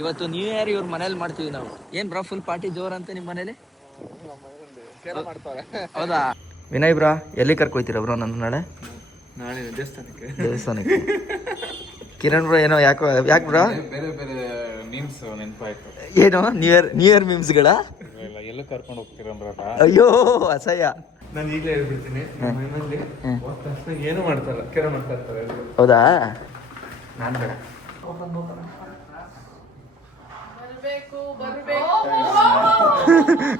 ಇವತ್ತು new year ಇವ್ರ ಮನೇಲಿ ಮಾಡ್ತೀವಿ ನಾವು. ಏನ್ ಬ್ರಾ ಫುಲ್ ಪಾರ್ಟಿ ಜೋರ್ ಅಂತ ನಿಮ್ಮ ಮನೇಲಿ? ಹೌದಾ ವಿನಯ್ ಬ್ರಾ, ಎಲ್ಲಿ ಕರ್ಕೊಯ್ತೀರ ಬ್ರೋ ನನ್ನ ನಾಳೆ? ನಾಳೆ ದೇವಸ್ಥಾನಕ್ಕೆ. ಕಿರಣ್ ಬ್ರೋ ಏನೋ ಯಾಕೆ ಬ್ರಾ? ಬೇರೆ ಬೇರೆ ಮೀಮ್ಸ್ ನೆನಪಾಯ್ತು. ಏನು ನ್ಯೂ ಇಯರ್ ಮೀಮ್ಸ್ಗಳ? ಎಲ್ಲೂ ಕರ್ಕೊಂಡು ಹೋಗ್ತೀರ? ಅಯ್ಯೋ ಅಸಹ್ಯ. ನಾನು ಈಗಲೇ ಹೇಳ್ಬಿಡ್ತೀನಿ, ಏನು ಮಾಡ್ತಾರ ಕೆರೆ ಮಾಡ್ತಾ ಇರ್ತಾರೆ. ಹೌದಾ? ನಾನು ಬೇಡ.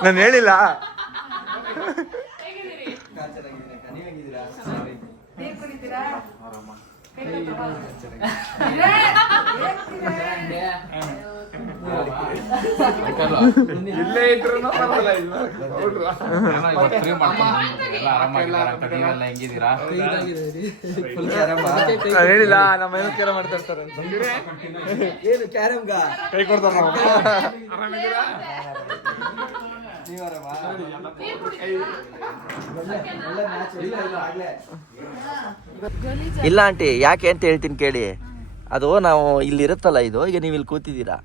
ನಾನು ಹೇಳಿಲ್ಲ. ಇಲ್ಲೇ ಇದ್ರು ಹೇಳಿಲ್ಲ. ನಮ್ಮ ಏನೋ ಕ್ಯಾರಂ ಮಾಡ್ತಾ ಇರ್ತಾರೆ. ಏನು ಕ್ಯಾರಮ್ಗ ಕೈ ಕೊಡ್ತಾರ. ಇಲ್ಲ ಆಂಟಿ, ಯಾಕೆ ಅಂತ ಹೇಳ್ತೀನಿ ಕೇಳಿ. ಅದು ನಾವು ಇಲ್ಲಿ ಇರುತ್ತಲ್ಲ, ಇದು ಈಗ ನೀವು ಇಲ್ಲಿ ಕೂತಿದ್ದೀರಾ,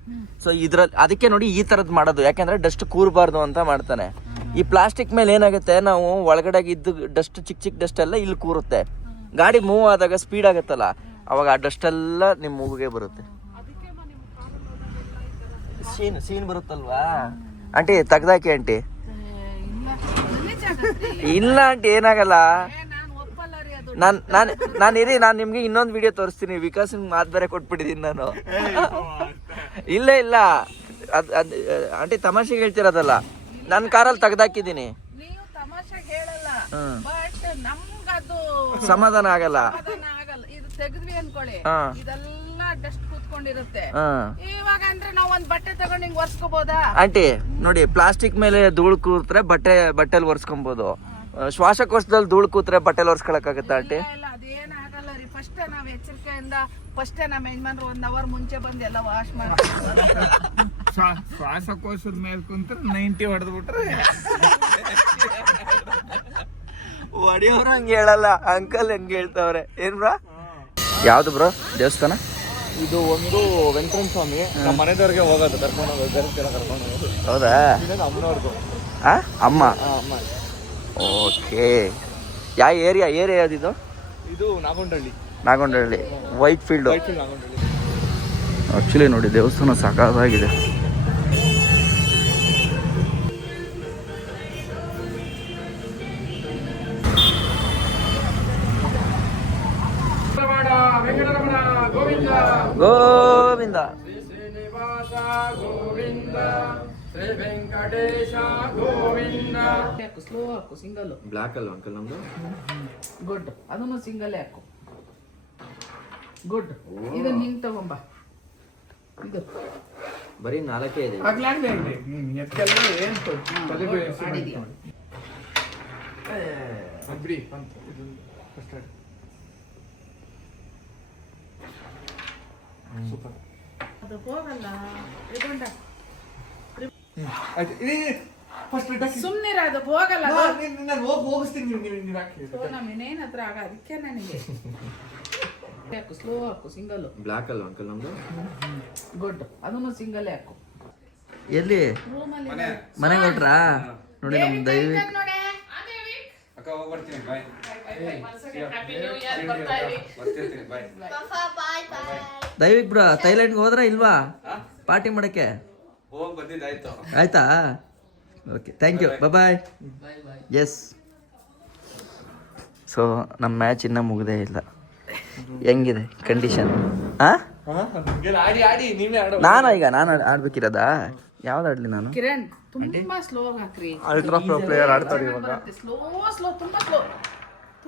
ಸೊ ಇದ್ರಲ್ಲಿ ಅದಕ್ಕೆ ನೋಡಿ ಈ ಥರದ್ದು ಮಾಡೋದು. ಯಾಕೆಂದ್ರೆ ಡಸ್ಟ್ ಕೂರಬಾರ್ದು ಅಂತ ಮಾಡ್ತಾನೆ. ಈ ಪ್ಲಾಸ್ಟಿಕ್ ಮೇಲೆ ಏನಾಗುತ್ತೆ, ನಾವು ಒಳಗಡೆ ಇದ್ದು ಡಸ್ಟ್ ಚಿಕ್ಕ ಡಸ್ಟ್ ಎಲ್ಲ ಇಲ್ಲಿ ಕೂರುತ್ತೆ. ಗಾಡಿ ಮೂವ್ ಆದಾಗ ಸ್ಪೀಡ್ ಆಗುತ್ತಲ್ಲ, ಅವಾಗ ಆ ಡಸ್ಟ್ ಎಲ್ಲ ನಿಮ್ಮ ಮೂಗಿಗೆ ಬರುತ್ತೆ. ಸೀನ್ ಬರುತ್ತಲ್ವಾ ಆಂಟಿ? ತೆಗ್ದಾಕಿ ಆಂಟಿ. ಇಲ್ಲ ಆಂಟಿ, ಏನಾಗಲ್ಲ. ನಾನು ಇರಿ, ನಾನು ನಿಮ್ಗೆ ಇನ್ನೊಂದು ವಿಡಿಯೋ ತೋರಿಸ್ತೀನಿ. ವಿಕಾಸ್ ಮಾತು ಬೇರೆ ಕೊಟ್ಬಿಟ್ಟಿದ್ದೀನಿ ನಾನು. ಇಲ್ಲ ಆಂಟಿ, ತಮಾಷೆಗೆ ಹೇಳ್ತಿರೋದಲ್ಲ. ನನ್ನ ಕಾರಲ್ಲಿ ತೆಗ್ದಾಕಿದ್ದೀನಿ. ಸಮಾಧಾನ ಆಗಲ್ಲ. ತೆಗೆದ್ವಿ ಅನ್ಕೊಳ್ಳಿ, ಇದೆಲ್ಲ ಡಸ್ಟ್ ಕೂತ್ಕೊಂಡಿರುತ್ತೆ. ಇವಾಗ ಅಂದ್ರೆ ನಾವು ಒಂದ್ ಬಟ್ಟೆ ತಗೊಂಡು ಹಿಂಗ್ ಒರ್ಸ್ಕೋಬಹುದಾ ಆಂಟಿ? ನೋಡಿ, ಪ್ಲಾಸ್ಟಿಕ್ ಮೇಲೆ ಧೂಳು ಕೂತ್ರೆ ಬಟ್ಟೆಲ್ ಒರ್ಸ್ಕೊಬಹುದು. ಶ್ವಾಸಕೋಶದಲ್ಲಿ ಧೂಳು ಕೂತ್ರೆ ಬಟ್ಟೆಲ್ ಒರ್ಸ್ಕೊಳಕ್ಕಾಗತ್ತ ಆಂಟಿ? ಇಲ್ಲ, ಅದೇನ್ ಆಗಲ್ಲ ರೀ. ಫಸ್ಟ್ ನಾವ್ ಎಚ್ಚರಿಕೆಯಿಂದ ನಮ್ಮ ಯಜಮಾನ್ರು 1 hour ಮುಂಚೆ ಬಂದು ಎಲ್ಲ ವಾಶ್ ಮಾಡ್ತಾರೆ. ಶ್ವಾಸಕೋಶದ ಮೇಲೆ ಕುಂತ್ರೆ 90 ಹೊಡೆದ್ ಬಿಟ್ರೆ ಹೊಡಿಯೋರು ಹಂಗೆ ಹೇಳಲ್ಲ, ಅಂಕಲ್ ಹಂಗೆ ಹೇಳ್ತಾವ್ರೆ. ಏನ್ ಬ್ರಾ? ಯಾವ್ದು ಬ್ರೋ ದೇವಸ್ಥಾನ ಇದು? ಒಂದು ವೆಂಕಟರಮಣ ಸ್ವಾಮಿ. ನಮ್ಮ ಮನೆದವ್ರಿಗೆ ಹೋಗೋದು, ಕರ್ಕೊಂಡು ಹೋಗೋದು. ಹೌದಾ? ಅಮ್ಮನವ್ರದ್ದು. ಅಮ್ಮ. ಓಕೆ. ಯಾವ ಏರಿಯಾ ಯಾವ್ದಿದು? ಇದು ನಾಗೊಂಡಹಳ್ಳಿ ವೈಟ್ ಫೀಲ್ಡ್. ಆಕ್ಚುಲಿ ನೋಡಿ, ದೇವಸ್ಥಾನ ಸಾಕಾಗಿದೆ. ಗೋವಿಂದ ಶ್ರೀನಿವಾಸ ಗೋವಿಂದ, ಶ್ರೀ ವೆಂಕಟೇಶ ಗೋವಿಂದ. ಸ್ಲೋ ಹಾಕು, ಸಿಂಗಲ್. ಬ್ಲಾಕ್ ಅಲ್ವಾ ಅಂಕಲ್ ನಮ್ದು? ಗುಡ್. ಅದನ್ನು ಸಿಂಗಲ್ ಹಾಕು. ಗುಡ್. ಇದು ಹಿಂಗ್ ತಗೊಂಬ. ಇದು ಬರೀ 4 ಇದೆ. ಸೂಪರ್. ಅದು ಹೋಗಲ್ಲ. ಸುಮ್ನಿರ, ಅದು ಹೋಗಲ್ಲ. ನಮ್ಮೇನ್ ಹತ್ರ ಆಗ, ಅದಕ್ಕೆ ನನಗೆ ಹಾಕು. ಸ್ಲೋ ಹಾಕು, ಸಿಂಗಲ್. ಬ್ಲಾಕ್ ಅಲ್ವಾ ಅಂಕಲ್ ನಮ್ದು? ಗುಡ್. ಅದನ್ನು ಸಿಂಗಲ್ ಹಾಕು. ಎಲ್ಲಿ ಮನೆಗೆ ಹೊಟ್ರಾ? ನೋಡಿ ನಮ್ ದೈವಿಕ್ ಬ್ರೋ ಥೈಲ್ಯಾಂಡ್ಗೆ ಹೋದ್ರ ಇಲ್ವಾ ಪಾರ್ಟಿ ಮಾಡಕ್ಕೆ? ಆಯ್ತಾ? Okay, thank you, bye. Yes. So ನಮ್ಮ ಮ್ಯಾಚ್ ಇನ್ನೂ ಮುಗ್ದೇ ಇಲ್ಲ. ಹೆಂಗಿದೆ ಕಂಡೀಷನ್? ನಾನು ಆಡ್ಬೇಕಿರೋದಾ? ಯಾವ್ದು ಆಡ್ಲಿ ನಾನು? ಕಿರಣ್, ತುಂಬಾ ಸ್ಲೋ ಹಾಕ್ರಿ. ಅಲ್ಟ್ರಾ ಪ್ರೊ ಪ್ಲೇಯರ್ ಆಡ್ತಾರೆ ಇವಾಗ. ಸ್ಲೋ, ತುಂಬಾ ಸ್ಲೋ.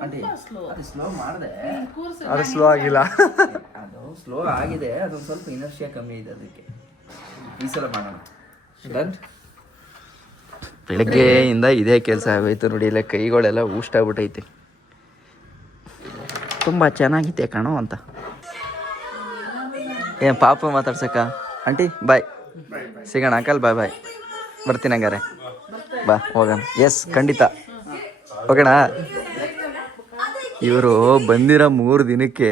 ಅದು ಸ್ಲೋ ಮಾಡಿದೆ, ಅದು ಸ್ಲೋ ಆಗಿಲ್ಲ. ಅದು ಸ್ಲೋ ಆಗಿದೆ. ಅದೊಂದು ಸ್ವಲ್ಪ ಇನರ್ಷಿಯಾ ಕಮ್ಮಿ ಇದೆ, ಅದಕ್ಕೆ ಈ ಸಲ ಮಾಡೋಣ. ಡನ್. ಬೆಳಗ್ಗೆಯಿಂದ ಇದೇ ಕೆಲಸ ಆಗೋಯ್ತು ನೋಡಿ. ಇಲ್ಲ ಕೈಗಳೆಲ್ಲ ಊಷ್ಟಾಗ್ಬಿಟ್ಟೈತೆ. ತುಂಬ ಚೆನ್ನಾಗಿದೆ ಕಣೋ ಅಂತ. ಏನು ಪಾಪ ಮಾತಾಡ್ಸಕ್ಕ? ಆಂಟಿ ಬಾಯ್, ಸಿಗೋಣ ಅಂಕಲ್. ಬಾಯ್. ಬರ್ತೀನಿ ಹಂಗಾರೆ. ಬಾ ಹೋಗೋಣ. ಎಸ್, ಖಂಡಿತ ಹೋಗೋಣ. ಇವರು ಬಂದಿರೋ 3 ದಿನಕ್ಕೆ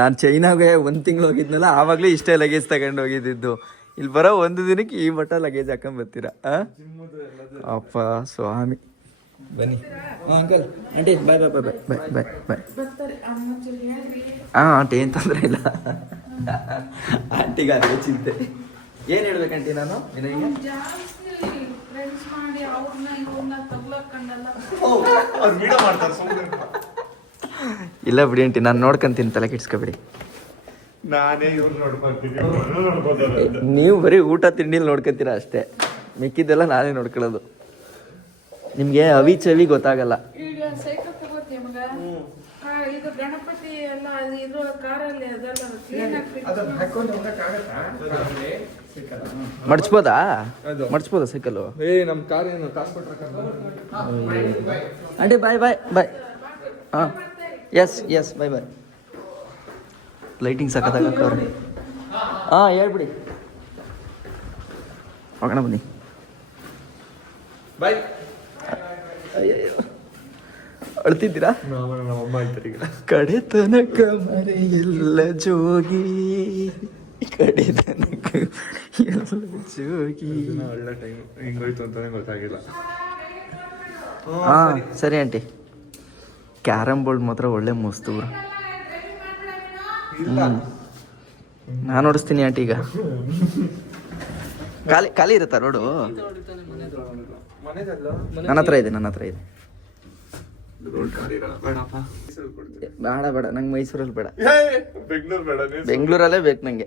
ನಾನು ಚೈನಾಗೆ 1 ತಿಂಗಳು ಹೋಗಿದ್ನಲ್ಲ ಆವಾಗಲೇ ಇಷ್ಟೇ ಲಗೇಜ್ ತಗೊಂಡು ಹೋಗಿದ್ದಿದ್ದು. ಇಲ್ಲಿ ಬರೋ 1 ದಿನಕ್ಕೆ ಈ ಮಟ್ಟ ಲಗೇಜ್ ಹಾಕೊಂಡ್ ಬರ್ತೀರಾ? ಅಪ್ಪ ಸ್ವಾಮಿ. ಬನ್ನಿ ಅಂಕಲ್ ಆಂಟಿ ಬಾಯ್ ಬಾಯ್ ಬಾಯ್ ಬಾಯ್ ಬಾಯ್ ಬಾಯ್. ಹಾಂ ಆಂಟಿ ಏನು ತೊಂದರೆ ಇಲ್ಲ. ಆಂಟಿಗೆ ಅದೇ ಚಿಂತೆ. ಏನು ಹೇಳ್ಬೇಕಂಟಿ ನಾನು ನಿನಗೆ? ಇಲ್ಲ ಬಿಡಿ ಆಂಟಿ, ನಾನು ನೋಡ್ಕೊಂತೀನಿ, ತಲೆ ಕೆಡ್ಸ್ಕೊಬಿಡಿ. ನಾನೇ ಇವ್ರು ನೋಡ್ಕೊಂತೀನಿ. ನೀವು ಬರೀ ಊಟ ತಿಂಡಿಲಿ ನೋಡ್ಕೊತೀರಾ ಅಷ್ಟೇ, ಮಿಕ್ಕಿದ್ದೆಲ್ಲ ನಾನೇ ನೋಡ್ಕೊಳ್ಳೋದು. ನಿಮ್ಗೆ ಅವಿ ಚವಿ ಗೊತ್ತಾಗಲ್ಲ. ಈಗ ಸೈಕಲ್ ತಗೋತೀಯ ಮಗ, ಇದು ಗಣಪತಿ ಎಲ್ಲ ಇದು ಕಾರಲ್ಲಿ ಅದೆಲ್ಲ ಕ್ಲೀನ್ ಮಡ್ಚ್ಬೋದಾ ಸೈಕಲ್? ನಮ್ ಕಾರ್ ಏನು ಕಾಸು ಕೊಟ್ರೆ ಆಂಟಿ ಬಾಯ್ ಬಾಯ್ ಬಾಯ್. ಹಾಂ ಎಸ್ ಬಾಯ್ ಬಾಯ್. ಲೈಟಿಂಗ್ ಸಖತ್ತಾಗಕ್ಕವ್ರೆ. ಹಾಂ ಹೇಳ್ಬಿಡಿ, ಹೋಗೋಣ ಬನ್ನಿ. ಬಾಯ್. ಅಯ್ಯಯ್ಯೋ ಅಳ್ತಿದ್ದೀರಾ? ನಮ್ಮಮ್ಮ ಆಯ್ತಾರೆ ಈಗ. ಕಡೆ ತನಕ ಮರೆಯಲ್ಲ ಜೋಗಿ, ಕಡೆ ತನಕ ಎಲ್ಲ ಜೋಗಿ. ಒಳ್ಳೆ ಟೈಮ್ ಹಿಂಗೋಯ್ತು ಅಂತಾನೆ ಗೊತ್ತಾಗಿಲ್ಲ. ಹಾಂ ಸರಿ ಆಂಟಿ. ಕ್ಯಾರಮ್ ಬೋರ್ಡ್ ಮಾತ್ರ ಒಳ್ಳೆ ಮಸ್ತು. ನಾನು ಓಡಿಸ್ತೀನಿ ಆಂಟಿ. ಈಗ ಖಾಲಿ ಇರುತ್ತಾ ರೋಡು? ನನ್ನ ಹತ್ರ ಇದೆ. ಬೇಡ ನಂಗೆ ಮೈಸೂರಲ್ಲಿ ಬೇಡ, ಬೆಂಗಳೂರಲ್ಲೇ ಬೇಕು ನಂಗೆ.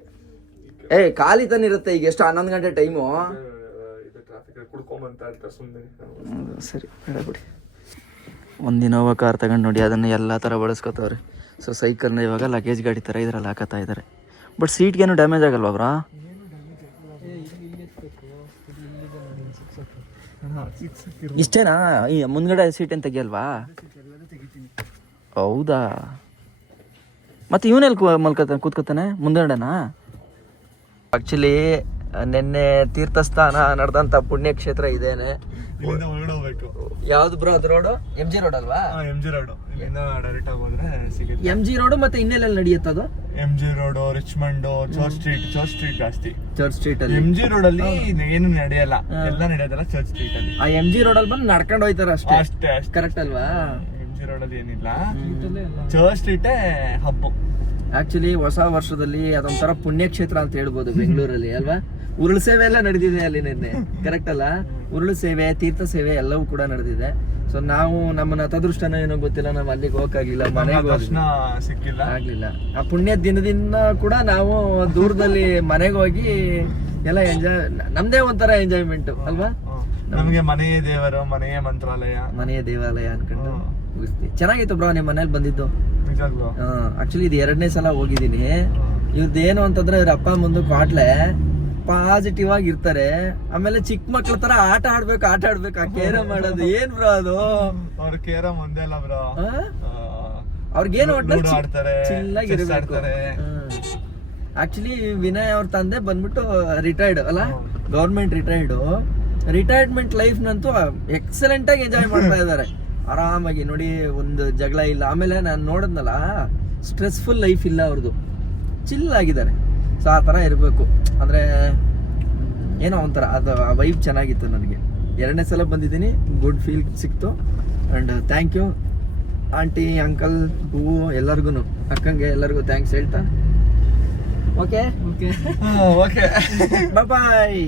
ಖಾಲಿ ತಾನೇ ಇರುತ್ತೆ. ಈಗ ಎಷ್ಟು 11 ಗಂಟೆ ಟೈಮು. ಸರಿ ಬೇಡ ಬಿಡಿ. ಒಂದು ಇನೋವಾ ಕಾರ್ ತಗೊಂಡು ನೋಡಿ, ಅದನ್ನು ಎಲ್ಲ ಥರ ಬಳಸ್ಕೊತವ್ರೆ. ಸೊ ಸೈಕಲ್ನ ಇವಾಗ ಲಗೇಜ್ ಗಾಡಿ ಥರ ಇದ್ರಲ್ಲಿ ಹಾಕತ್ತಾ ಇದ್ದಾರೆ. ಬಟ್ ಸೀಟ್ಗೇನು ಡ್ಯಾಮೇಜ್ ಆಗಲ್ವಾ ಬ್ರಾ? ಇಷ್ಟೇನಾ? ಈ ಮುಂದ್ಗಡೆ ಸೀಟ್ ಏನು ತೆಗಿಯಲ್ವಾ? ಹೌದಾ? ಮತ್ತೆ ಇವನೆಲ್ಲಿ ಕೂತ್ಕೊತಾನೆ ಮುಂದ್ಗಡೆನಾ? ಆಕ್ಚುಲಿ ನಿನ್ನೆ ತೀರ್ಥಸ್ಥಾನ ನಡೆದಂತ ಪುಣ್ಯಕ್ಷೇತ್ರ ಇದೇನೆ. ಯಾವ್ದು ಬ್ರೋ ಅದು ರೋಡು? MG ರೋಡ್ ಅಲ್ವಾ? MG road. ಇಲ್ಲಿಂದ ಡೈರೆಕ್ಟ್ ಆಗಿ ಹೋದ್ರೆ ಸಿಗುತ್ತೆ. MG road. ಮತ್ತೆ ಇನ್ನೆಲ್ಲ ನಡೆಯುತ್ತದು? MG road, Richmond, church street ಜಾಸ್ತಿ. ಚರ್ಚ್ ಸ್ಟ್ರೀಟ್ ಅಲ್ಲಿ MG ರೋಡ್ ಅಲ್ಲಿ ಏನು ನಡೆಯಲ್ಲ, ಎಲ್ಲ ನಡೆಯೋದಲ್ಲ ಚರ್ಚ್ ಸ್ಟ್ರೀಟ್ ಅಲ್ಲಿ. ಆ MG ರೋಡ್ ಅಲ್ಲಿ ಬಂದು ನಡ್ಕೊಂಡು ಹೋಯ್ತಾರ ಅಷ್ಟೇ. ಕರೆಕ್ಟ್ ಅಲ್ವಾ? MG ರೋಡ್ ಅಲ್ಲಿ ಏನಿಲ್ಲ, ಚರ್ಚ್ ಸ್ಟ್ರೀಟೇ ಹಬ್ಬ. ಆಕ್ಚುಲಿ ಹೊಸ ವರ್ಷದಲ್ಲಿ ಅದೊಂಥರ ಪುಣ್ಯಕ್ಷೇತ್ರ ಅಂತ ಹೇಳ್ಬೋದು ಬೆಂಗಳೂರಲ್ಲಿ ಅಲ್ವಾ? ಉರುಳು ಸೇವೆ ಎಲ್ಲ ನಡೆದಿದೆ ಅಲ್ಲಿ ನಿನ್ನೆ. ಕರೆಕ್ಟ್ ಅಲ್ಲ? ಉರುಳು ಸೇವೆ, ತೀರ್ಥ ಸೇವೆ ಎಲ್ಲವೂ ಕೂಡ ನಡೆದಿದೆ. ಸೊ ನಾವು ನಮ್ಮ ಅದೃಷ್ಟನೋ ಏನೋ ಗೊತ್ತಿಲ್ಲ, ನಾವು ಅಲ್ಲಿಗೆ ಹೋಗಕ್ಕಾಗ್ಲಿಲ್ಲ, ಮನೆಗೆ ದರ್ಶನ ಸಿಕ್ಕಿಲ್ಲ, ಆಗ್ಲಿಲ್ಲ. ಆ ಪುಣ್ಯ ದಿನದಿಂದ ಕೂಡ ನಾವು ದೂರದಲ್ಲಿ ಮನೆಗೆ ಹೋಗಿ ಎಲ್ಲ ಎಂಜಾಯ್, ನಮ್ದೇ ಒಂಥರ ಎಂಜಾಯ್ಮೆಂಟ್ ಅಲ್ವಾ? ನಮಗೆ ಮನೆಯೇ ದೇವರು, ಮನೆಯೇ ಮಂತ್ರಾಲಯ, ಮನೆಯ ದೇವಾಲಯ ಅನ್ಕೊಂಡು ಮುಗಿಸ್ತೀವಿ. ಚೆನ್ನಾಗಿತ್ತು ಬ್ರೋ ನಿಮ್ಮ ಮನೇಲಿ ಬಂದಿದ್ದು. ನಿಜಾಗ್ಲೂ ಆಕ್ಚುಲಿ ಇದು 2ನೇ ಸಲ ಹೋಗಿದ್ದೀನಿ. ಇವ್ರದ್ದೇನು ಅಂತಂದ್ರೆ ಇವ್ರ ಅಪ್ಪ ಮುಂದೆ ಕ್ವಾಟ್ಲೆ ಪಾಸಿಟಿವ್ ಆಗಿ ಇರ್ತಾರೆ. ಆಮೇಲೆ ಚಿಕ್ಕ ಮಕ್ಳ ತರ ಆಟ ಆಡ್ಬೇಕು ಆ ಕೇರಂ ಮಾಡೋದು ಏನ್ ಬ್ರೋ ಅದು? ಅವ್ರ ಕೇರಂ ಒಂದೇ ಅಲ್ಲ ಬ್ರೋ, ಅವ್ರಿಗೇನು ಆಡ್ತಾರೆ, ಚಿಲ್ಲಾಗಿರ್ಬೇಕು. ಆಕ್ಚುಲಿ ವಿನಯ್ ಅವ್ರ ತಂದೆ ಬಂದ್ಬಿಟ್ಟು ರಿಟೈರ್ಡ್ ಅಲ್ಲ, ಗೌರ್ಮೆಂಟ್ ರಿಟೈರ್ಮೆಂಟ್ ಲೈಫ್ ನಂತೂ ಎಕ್ಸಲೆಂಟ್ ಆಗಿ ಎಂಜಾಯ್ ಮಾಡ್ತಾ ಇದಾರೆ. ಆರಾಮಾಗಿ ನೋಡಿ, ಒಂದು ಜಗಳ ಇಲ್ಲ. ಆಮೇಲೆ ನಾನು ನೋಡಿದ್ನಲ್ಲ, ಸ್ಟ್ರೆಸ್ಫುಲ್ ಲೈಫ್ ಇಲ್ಲ ಅವ್ರದ್ದು, ಚಿಲ್ ಆಗಿದ್ದಾರೆ. ಸೊ ಆ ಥರ ಇರಬೇಕು. ಅಂದರೆ ಏನೋ ಒಂಥರ ಅದು ಆ ವೈಬ್ ಚೆನ್ನಾಗಿತ್ತು ನನಗೆ. 2ನೇ ಸಲ ಬಂದಿದ್ದೀನಿ, ಗುಡ್ ಫೀಲ್ ಸಿಕ್ತು. And thank you aunty, uncle, ಹೂವು ಎಲ್ಲರಿಗೂ, ಅಕ್ಕಂಗೆ ಎಲ್ಲರಿಗೂ ಥ್ಯಾಂಕ್ಸ್ ಹೇಳ್ತಾ ಓಕೆ ಬಾಯ್.